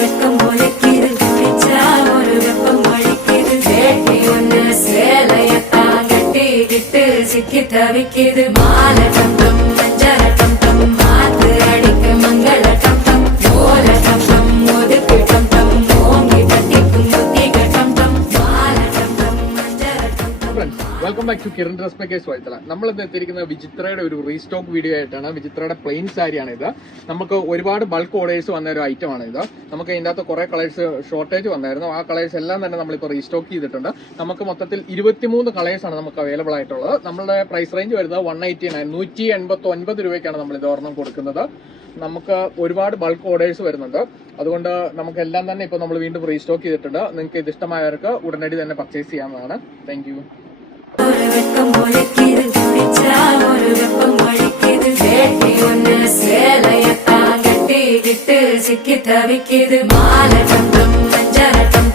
வெக்கம் முளைக்குது பிச்சா ஒரு வெப்பம் வலிக்குது வேட்டி ஒண்ணு சேலையத்தான் கட்டிக்கிட்டு சிக்கி தவிக்குது மாலை டம் மஞ்சள டம் மாத்து அடிக்க மங்கள டம் ஓல டம் ஒதுக்கு டம் ஓங்கி தட்டிக்கும் புத்திக டம் மாலை டம் மஞ்சள டம். Welcome back to Kiran dress makers Vaithala. നമ്മളിന്ന് എത്തിയിരിക്കുന്നത് വിചിത്രയുടെ ഒരു റീസ്റ്റോക്ക് വീഡിയോ ആയിട്ടാണ്. വിചിത്രയുടെ പ്ലെയിൻ സാരിയാണ് ഇത്. നമുക്ക് ഒരുപാട് ബൾക്ക് ഓർഡേഴ്സ് വന്ന ഒരു ഐറ്റം ആണ് ഇത്. നമുക്ക് ഇതിൻ്റെ അകത്ത് കുറെ കളേഴ്സ് ഷോർട്ടേജ് വന്നായിരുന്നു. ആ കളേഴ്സ് എല്ലാം തന്നെ നമ്മളിപ്പോൾ റീസ്റ്റോക്ക് ചെയ്തിട്ടുണ്ട്. നമുക്ക് മൊത്തത്തിൽ 23 കളേഴ്സാണ് നമുക്ക് അവൈലബിൾ ആയിട്ടുള്ളത്. നമ്മുടെ പ്രൈസ് റേഞ്ച് വരുന്നത് 189 രൂപയ്ക്കാണ് നമ്മൾ ഇത് ഒരെണ്ണം കൊടുക്കുന്നത്. നമുക്ക് ഒരുപാട് ബൾക്ക് ഓർഡേഴ്സ് വരുന്നുണ്ട്. അതുകൊണ്ട് നമുക്ക് എല്ലാം തന്നെ ഇപ്പോൾ നമ്മൾ വീണ്ടും റീസ്റ്റോക്ക് ചെയ്തിട്ടുണ്ട്. നിങ്ങൾക്ക് ഇത് ഇഷ്ടമായവർക്ക് ഉടനടി തന്നെ പർച്ചേസ് ചെയ്യാവുന്നതാണ്. Thank you. ஒரு வெக்கம் முளைக்குது பிச்சா ஒரு வெப்பம் வலிக்குது வேட்டி ஒண்ணு சேலையத்தான் கட்டிக்கிட்டு சிக்கி தவிக்குது மாலை டம் மஞ்சள டம்